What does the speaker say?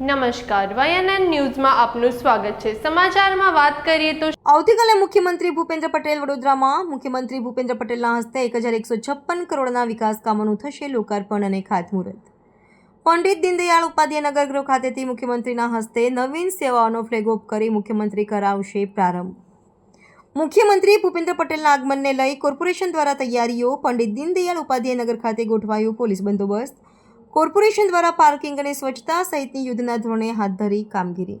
નમસ્કાર. વાયએનએન ન્યૂઝમાં આપનું સ્વાગત છે. સમાચારમાં વાત કરીએ તો આવતીકાલે મુખ્યમંત્રી ભૂપેન્દ્ર પટેલ વડોદરામાં. મુખ્યમંત્રી ભૂપેન્દ્ર પટેલના હસ્તે એક હજાર એકસો છપ્પન કરોડના વિકાસ કામોનું થશે લોકાર્પણ અને ખાતમુહૂર્ત. પંડિત દીનદયાળ ઉપાધ્યાય નગર ગૃહ ખાતેથી મુખ્યમંત્રીના હસ્તે નવીન સેવાઓનો ફ્લેગ કરી મુખ્યમંત્રી કરાવશે પ્રારંભ. મુખ્યમંત્રી ભૂપેન્દ્ર પટેલના આગમનને લઈ કોર્પોરેશન દ્વારા તૈયારીઓ, પંડિત દીનદયાળ ઉપાધ્યાય નગર ખાતે ગોઠવાયું પોલીસ બંદોબસ્ત. કોર્પોરેશન દ્વારા પાર્કિંગ અને સ્વચ્છતા સહિતની યુદ્ધના ધોરણે હાથ ધરી કામગીરી.